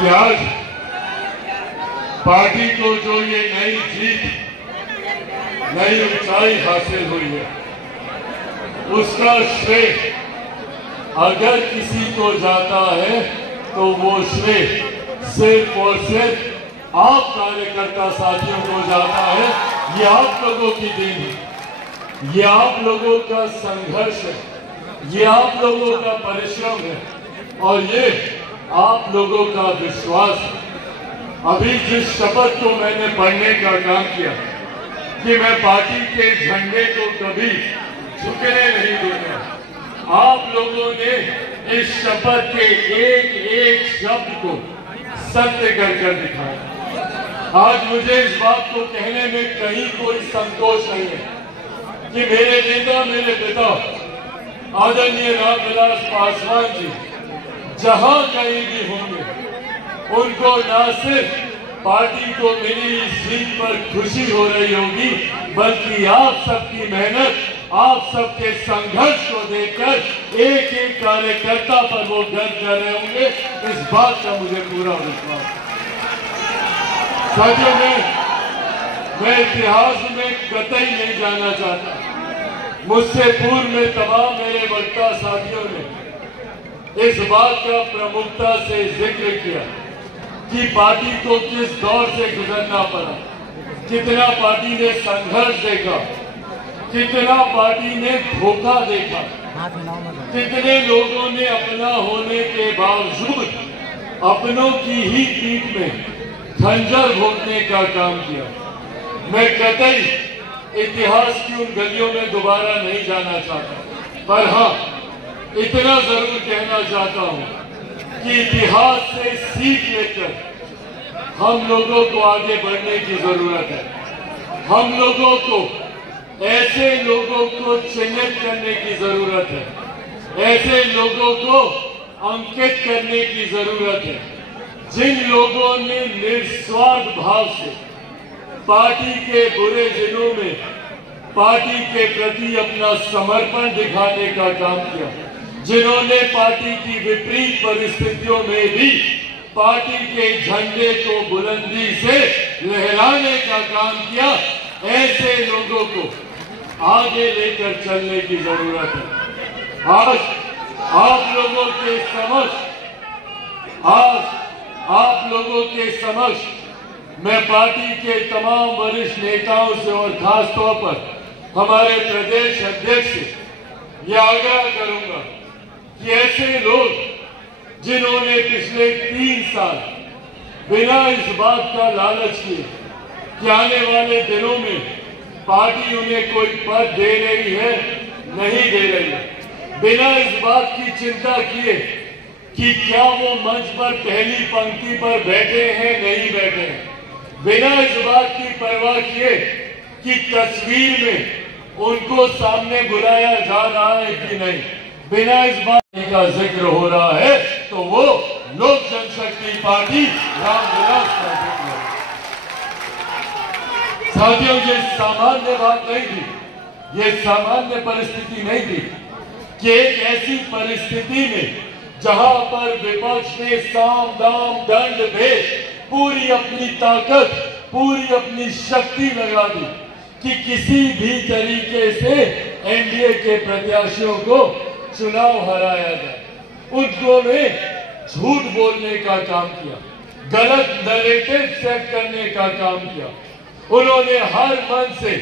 कि आज पार्टी को जो ये नई जीत, नई ऊंचाई हासिल हुई है, उसका श्रेय अगर किसी को जाता है तो वो श्रेय सिर्फ और सिर्फ आप कार्यकर्ता साथियों को जाता है। ये आप लोगों की देन है, ये आप लोगों का संघर्ष है, ये आप लोगों का परिश्रम है और ये आप लोगों का विश्वास है। अभी जिस शपथ को मैंने पढ़ने का काम किया कि मैं पार्टी के झंडे को कभी झुकने नहीं दूंगा, आप लोगों ने इस शपथ के एक एक शब्द को सत्य कर दिखाया। आज मुझे इस बात को कहने में कहीं कोई संकोच नहीं है कि मेरे नेता, मेरे पिता आदरणीय रामविलास पासवान जी जहां कहीं भी होंगे, उनको न सिर्फ पार्टी को मिली इस जीत पर खुशी हो रही होगी, बल्कि आप सबकी मेहनत, आप सबके संघर्ष को देखकर एक एक कार्यकर्ता पर वो गर्व कर रहे होंगे। इस बात का मुझे पूरा विश्वास है। साथियों, मैं इतिहास में कतई नहीं जाना चाहता। मुझसे पूर्व में तमाम मेरे वक्ता साथियों ने इस बात का प्रमुखता से जिक्र किया कि पार्टी को किस दौर से गुजरना पड़ा, कितना पार्टी ने संघर्ष देखा, कितना पार्टी ने धोखा देखा, कितने लोगों ने अपना होने के बावजूद अपनों की ही पीठ में खंजर भोंकने का काम किया। मैं कतई इतिहास की उन गलियों में दोबारा नहीं जाना चाहता, पर हाँ, इतना जरूर कहना चाहता हूं कि इतिहास से सीख लेकर हम लोगों को आगे बढ़ने की जरूरत है। हम लोगों को ऐसे लोगों को चिन्हित करने की जरूरत है, ऐसे लोगों को अंकित करने की जरूरत है जिन लोगों ने निस्वार्थ भाव से पार्टी के बुरे दिनों में पार्टी के प्रति अपना समर्पण दिखाने का काम किया, जिन्होंने पार्टी की विपरीत परिस्थितियों में भी पार्टी के झंडे को बुलंदी से लहराने का काम किया। ऐसे लोगों को आगे लेकर चलने की जरूरत है। आज आप लोगों के समक्ष मैं पार्टी के तमाम वरिष्ठ नेताओं से और खास तौर पर हमारे प्रदेश अध्यक्ष से यह आग्रह करूंगा कि ऐसे लोग जिन्होंने पिछले 3 साल बिना इस बात का लालच किए कि आने वाले दिनों में पार्टी उन्हें कोई पद दे रही है, नहीं दे रही है, बिना इस बात की चिंता किए कि क्या वो मंच पर पहली पंक्ति पर बैठे हैं, नहीं बैठे हैं, बिना इस बात की परवाह किए कि तस्वीर में उनको सामने बुलाया जा रहा है कि नहीं, बिना इस बात का जिक्र हो रहा है, तो वो लोक जनशक्ति पार्टी रामविलास का जिक्र है। साथियों, ये सामान्य बात नहीं थी, ये सामान्य परिस्थिति नहीं थी कि एक ऐसी परिस्थिति में जहां पर विपक्ष ने साम दाम दंड भेद पूरी अपनी ताकत, पूरी अपनी शक्ति लगा दी कि किसी भी तरीके से एनडीए के प्रत्याशियों को चुनाव हराया जाए। उन्होंने झूठ बोलने का काम किया, गलत नैरेटिव सेट करने का काम किया। उन्होंने हर मन से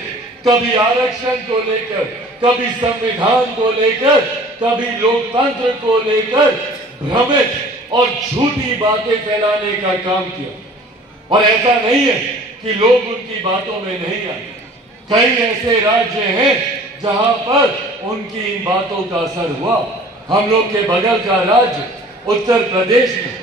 कभी आरक्षण को लेकर, कभी संविधान को लेकर, कभी लोकतंत्र को लेकर भ्रमित और झूठी बातें फैलाने का काम किया। और ऐसा नहीं है कि लोग उनकी बातों में नहीं आए। कई ऐसे राज्य हैं जहां पर उनकी इन बातों का असर हुआ। हम लोग के बगल का राज्य उत्तर प्रदेश में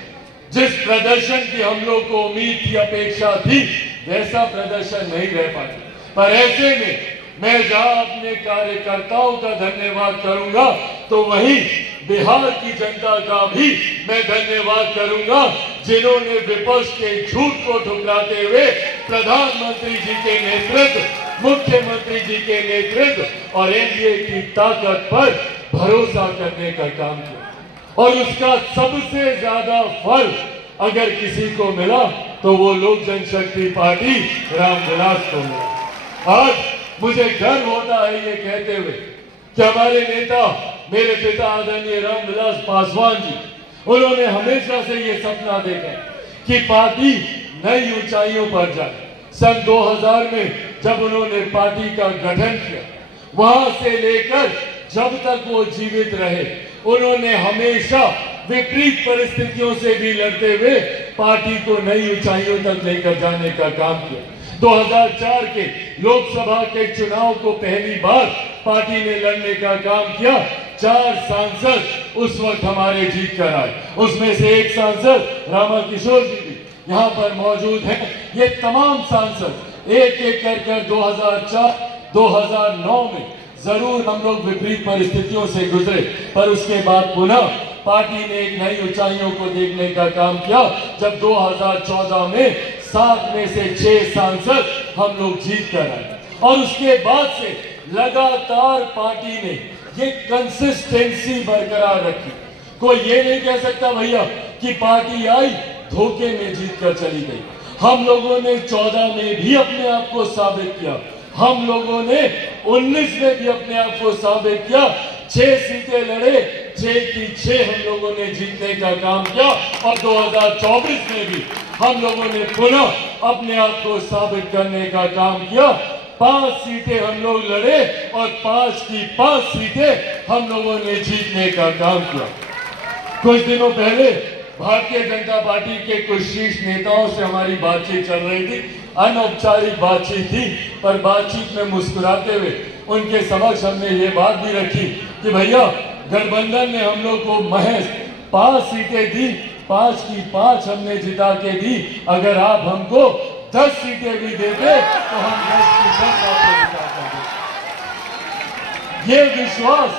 जिस प्रदर्शन की हम लोग को उम्मीद थी, अपेक्षा थी, वैसा प्रदर्शन नहीं रह पाया। पर ऐसे में मैं जहां अपने कार्यकर्ताओं का धन्यवाद करूंगा, तो वहीं बिहार की जनता का भी मैं धन्यवाद करूंगा, जिन्होंने विपक्ष के झूठ को ठुकराते हुए प्रधानमंत्री जी के नेतृत्व, मुख्यमंत्री जी के नेतृत्व और एनडीए की ताकत पर भरोसा करने का काम किया। और उसका सबसे ज्यादा फल अगर किसी को मिला तो वो लोक जनशक्ति पार्टी रामविलास को मिला। आज मुझे गर्व होता है ये कहते हुए कि हमारे नेता मेरे पिता आदरणीय रामविलास पासवान जी, उन्होंने हमेशा से ये सपना देखा कि पार्टी नई ऊंचाइयों पर जाए। सन 2000 में जब उन्होंने पार्टी का गठन किया, वहां से लेकर जब तक वो जीवित रहे, उन्होंने हमेशा विपरीत परिस्थितियों से भी लड़ते हुए पार्टी को नई ऊंचाइयों तक लेकर जाने का काम किया। 2004 के लोकसभा के चुनाव को पहली बार पार्टी ने लड़ने का काम किया। 4 सांसद उस वक्त हमारे जीत कर आए, उसमें से एक सांसद रामा किशोर जी भी यहाँ पर मौजूद हैं। ये तमाम सांसद एक एक कर 2004-2009 में जरूर हम लोग विपरीत परिस्थितियों से गुजरे, पर उसके बाद पुनः पार्टी ने एक नई ऊंचाइयों को देखने का काम किया, जब 2014 में 7 में से 6 सांसद हम लोग जीत कर आए। और उसके बाद से लगातार पार्टी ने ये कंसिस्टेंसी बरकरार रखी। कोई ये नहीं कह सकता भैया कि पार्टी आई धोखे में जीत कर चली गई। हम लोगों ने 14 में भी अपने आप को साबित किया, हम लोगों ने 19 में भी अपने आप को साबित किया। 6 सीटें लड़े, 6 की 6 हम लोगों ने जीतने का काम किया। और 2024 में भी हम लोगों ने पुनः अपने आप को साबित करने का काम किया। 5 सीटें हम लोग लड़े और 5 की 5 सीटें हम लोगों ने जीतने का काम किया। कुछ दिनों पहले भारतीय जनता पार्टी के कुछ शीर्ष नेताओं से हमारी बातचीत चल रही थी, अनौपचारिक बातचीत थी, पर बातचीत में मुस्कुराते हुए उनके समक्ष हमने ये बात भी रखी कि भैया गठबंधन ने हम लोग को महज 5 सीटें दी, 5 की 5 हमने जिता के दी। अगर आप हमको 10 सीटें भी देते तो हम 10 की 10 आपको जिता देते। ये विश्वास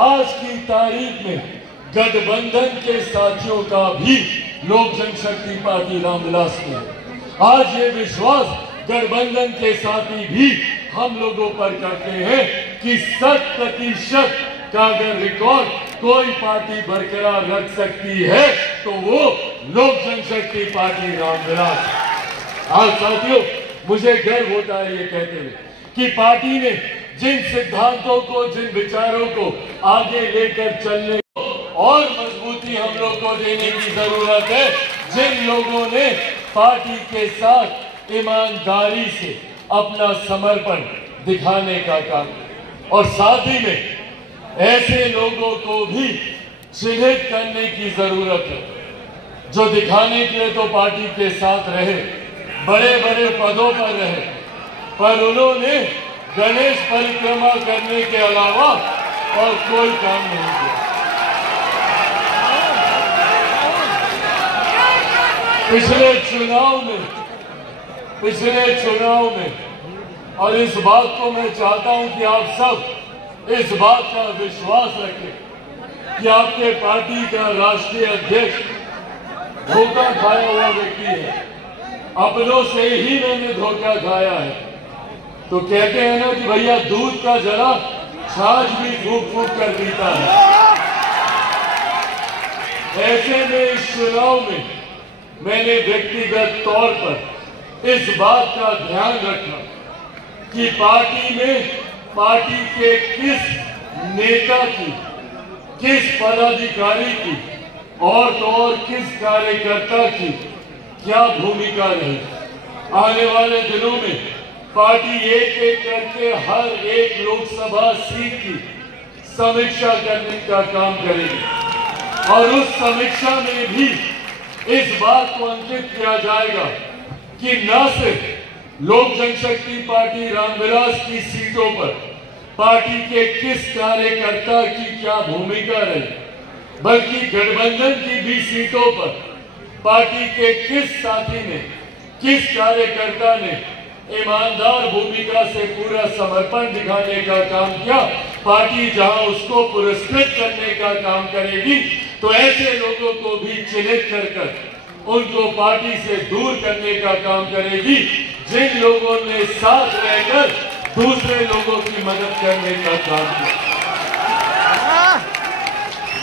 आज की तारीख में गठबंधन के साथियों का भी लोक जनशक्ति पार्टी रामविलास में है। आज ये विश्वास गठबंधन के साथी भी हम लोगों पर करते हैं कि 100% का अगर रिकॉर्ड कोई पार्टी बरकरार रख सकती है तो वो लोक जनशक्ति पार्टी रामविलास। आज साथियों, मुझे गर्व होता है ये कहते हुए कि पार्टी ने जिन सिद्धांतों को, जिन विचारों को आगे लेकर चलने और मजबूती हम लोग को देने की जरूरत है, जिन लोगों ने पार्टी के साथ ईमानदारी से अपना समर्पण दिखाने का काम किया, और साथ ही में ऐसे लोगों को भी चिन्हित करने की जरूरत है जो दिखाने के लिए तो पार्टी के साथ रहे, बड़े बड़े पदों पर रहे, पर उन्होंने गणेश परिक्रमा करने के अलावा और कोई काम नहीं किया। पिछले चुनाव में और इस बात को मैं चाहता हूं कि आप सब इस बात का विश्वास रखें कि आपके पार्टी का राष्ट्रीय अध्यक्ष धोखा खाया हुआ व्यक्ति है। अपनों से ही मैंने धोखा खाया है। तो कहते हैं ना कि भैया दूध का जरा छाछ भी फूक फूक कर पीता है। ऐसे में इस चुनाव में मैंने व्यक्तिगत तौर पर इस बात का ध्यान रखा कि पार्टी में पार्टी के किस नेता की, किस पदाधिकारी की और तो और किस कार्यकर्ता की क्या भूमिका रही। आने वाले दिनों में पार्टी एक एक करके हर एक लोकसभा सीट की समीक्षा करने का काम करेगी और उस समीक्षा में भी इस बात को अंकित किया जाएगा कि न सिर्फ लोक जनशक्ति पार्टी रामविलास की सीटों पर पार्टी के किस कार्यकर्ता की क्या भूमिका रही, बल्कि गठबंधन की भी सीटों पर पार्टी के किस साथी ने, किस कार्यकर्ता ने ईमानदार भूमिका से पूरा समर्पण दिखाने का काम किया। पार्टी जहां उसको पुरस्कृत करने का काम करेगी तो ऐसे लोगों को भी चिन्हित कर उनको पार्टी से दूर करने का काम करेगी जिन लोगों ने साथ रहकर दूसरे लोगों की मदद करने का काम किया।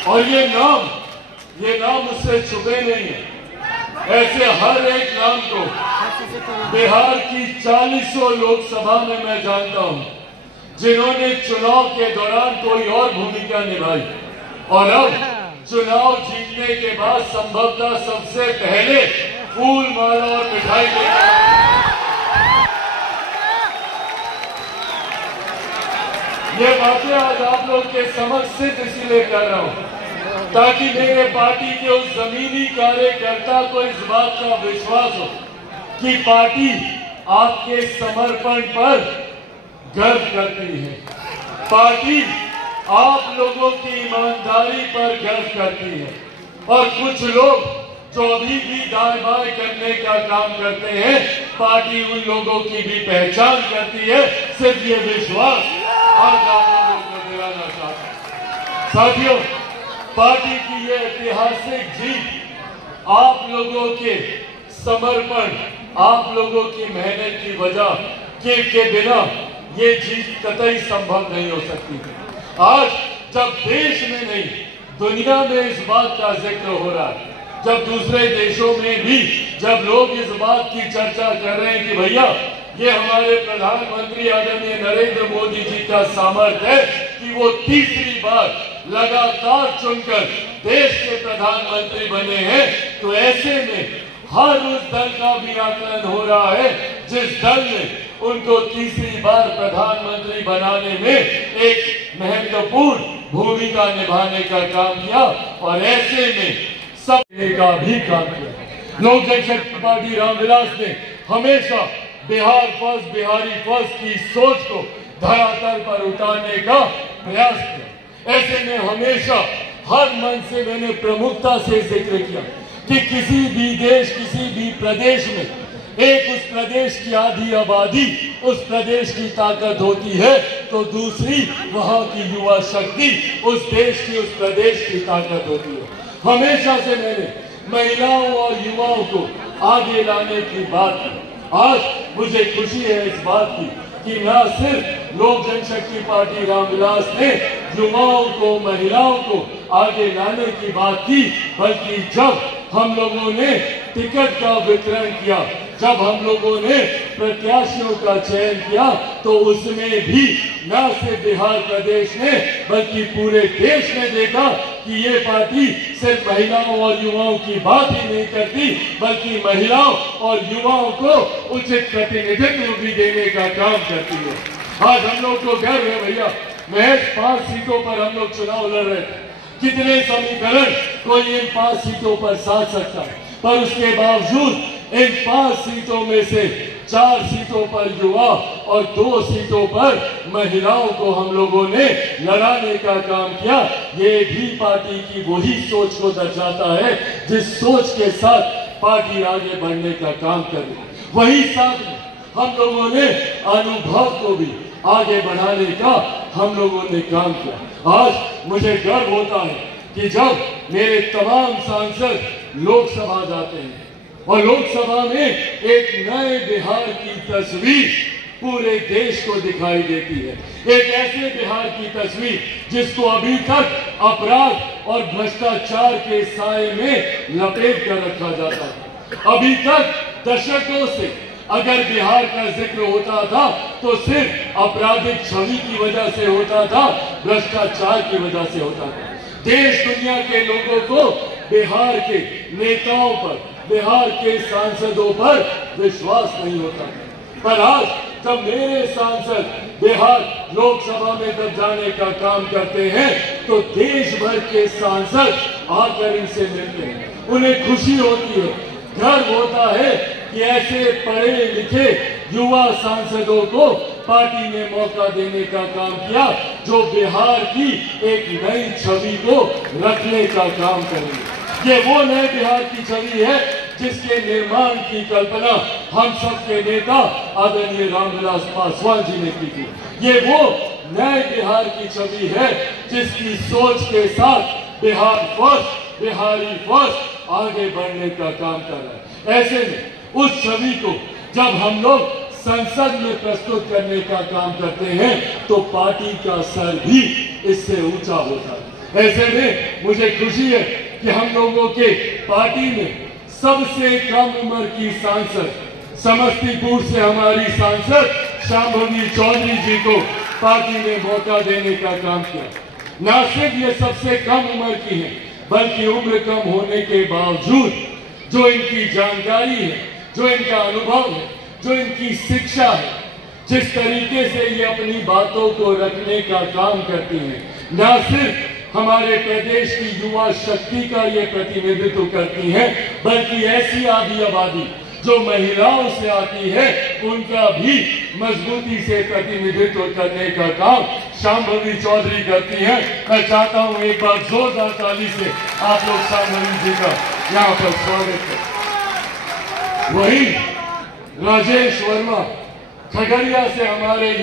और ये नाम उससे छुपे नहीं है। ऐसे हर एक नाम को बिहार की 40 लोकसभा में मैं जानता हूं, जिन्होंने चुनाव के दौरान कोई और भूमिका निभाई और अब चुनाव जीतने के बाद संभवतः सबसे पहले फूल माला और मिठाई देकर ये बातें आज आप लोग के समक्ष सिर्फ इसीलिए कर रहा हूं ताकि मेरे पार्टी के उस जमीनी कार्यकर्ता को इस बात का विश्वास हो कि पार्टी आपके समर्पण पर गर्व करती है, पार्टी आप लोगों की ईमानदारी पर गर्व करती है। और कुछ लोग जो अभी भी दाएं बाएं करने का काम करते हैं, पार्टी उन लोगों की भी पहचान करती है। सिर्फ ये विश्वास आज आप लोगों को दिलाना चाहता हूं। साथियों, पार्टी की ये ऐतिहासिक जीत आप लोगों के समर्पण, आप लोगों की मेहनत की वजह के बिना ये जीत कतई संभव नहीं हो सकती। आज जब देश में नहीं दुनिया में इस बात का जिक्र हो रहा है, जब दूसरे देशों में भी जब लोग इस बात की चर्चा कर रहे हैं कि भैया ये हमारे प्रधानमंत्री आदरणीय नरेंद्र मोदी जी का सामर्थ्य है कि वो तीसरी बार लगातार चुनकर देश के प्रधानमंत्री बने हैं, तो ऐसे में हर उस दल का भी आकलन हो रहा है जिस दल ने उनको तीसरी बार प्रधानमंत्री बनाने में एक महत्वपूर्ण भूमिका निभाने का काम किया और ऐसे में सब का भी काम किया। लोक जनशक्ति पार्टी रामविलास ने हमेशा बिहार फर्स्ट, बिहारी फर्स्ट की सोच को धरातल पर उतारने का प्रयास किया। ऐसे में हमेशा हर मन से मैंने प्रमुखता से जिक्र किया कि किसी भी देश, किसी भी प्रदेश में एक उस प्रदेश की आधी आबादी उस प्रदेश की ताकत होती है, तो दूसरी वहां की युवा शक्ति उस देश की, उस प्रदेश की ताकत होती है। हमेशा से मैंने महिलाओं और युवाओं को आगे लाने की बात की। आज मुझे खुशी है इस बात की कि न सिर्फ लोक जनशक्ति पार्टी रामविलास ने युवाओं को, महिलाओं को आगे लाने की बात की, बल्कि जब हम लोगों ने टिकट का वितरण किया, जब हम लोगों ने प्रत्याशियों का चयन किया, तो उसमें भी न सिर्फ बिहार प्रदेश ने बल्कि पूरे देश ने देखा कि ये पार्टी सिर्फ महिलाओं और युवाओं की बात ही नहीं करती, बल्कि महिलाओं और युवाओं को उचित प्रतिनिधित्व भी देने का काम करती है। आज हम लोग को गर्व है भैया, महज 5 सीटों पर हम लोग चुनाव लड़ रहे थे। कितने समीकरण कोई इन 5 सीटों पर साध सकता है, पर उसके बावजूद इन 5 सीटों में से 4 सीटों पर युवा और 2 सीटों पर महिलाओं को हम लोगों ने लड़ाने का काम किया। ये भी पार्टी की वही सोच को दर्शाता है जिस सोच के साथ पार्टी आगे बढ़ने का काम कर रही है। वही साथ में हम लोगों ने अनुभव को भी आगे बढ़ाने का हम लोगों ने काम किया। आज मुझे गर्व होता है कि जब मेरे तमाम सांसद लोकसभा जाते हैं और लोकसभा में एक नए बिहार की तस्वीर पूरे देश को दिखाई देती है, एक ऐसे बिहार की तस्वीर जिसको अभी तक अपराध और भ्रष्टाचार के साए में लपेट कर रखा जाता है। अभी तक दशकों से अगर बिहार का जिक्र होता था तो सिर्फ आपराधिक छवि की वजह से होता था, भ्रष्टाचार की वजह से होता था। देश दुनिया के लोगों को बिहार के नेताओं पर, बिहार के सांसदों पर विश्वास नहीं होता। पर आज जब मेरे सांसद बिहार लोकसभा में जब जाने का काम करते हैं तो देश भर के सांसद आकर इनसे मिलते हैं, उन्हें खुशी होती है, गर्व होता है कि ऐसे पढ़े लिखे युवा सांसदों को पार्टी ने मौका देने का काम किया जो बिहार की एक नई छवि को रखने का काम करेंगे। ये वो नए बिहार की छवि है जिसके निर्माण की कल्पना हम सबके नेता आदरणीय रामविलास पासवान जी ने की थी। ये वो नए बिहार की छवि है जिसकी सोच के साथ बिहार फर्स्ट, बिहारी फर्स्ट आगे बढ़ने का काम कर रहा है। ऐसे में उस छवि को जब हम लोग संसद में प्रस्तुत करने का काम करते हैं तो पार्टी का सर भी इससे ऊंचा होता है। ऐसे में मुझे खुशी है कि हम लोगों के पार्टी में सबसे कम उम्र की सांसद समस्तीपुर से हमारी सांसद शांभवी चौधरी जी को पार्टी ने मौका देने का काम किया। न सिर्फ ये सबसे कम उम्र की है, बल्कि उम्र कम होने के बावजूद जो इनकी जानकारी है, जो इनका अनुभव है, जो इनकी शिक्षा है, जिस तरीके से ये अपनी बातों को रखने का काम करती हैं, न सिर्फ हमारे प्रदेश की युवा शक्ति का ये प्रतिनिधित्व करती हैं, बल्कि ऐसी आधी आबादी जो महिलाओं से आती है उनका भी मजबूती से प्रतिनिधित्व करने का काम शांभवी चौधरी करती हैं। मैं चाहता हूं एक बार जोरदार ताली से आप लोग शांभवी जी का यहाँ पर स्वागत करें। वही राजेश वर्मा खगड़िया से हमारे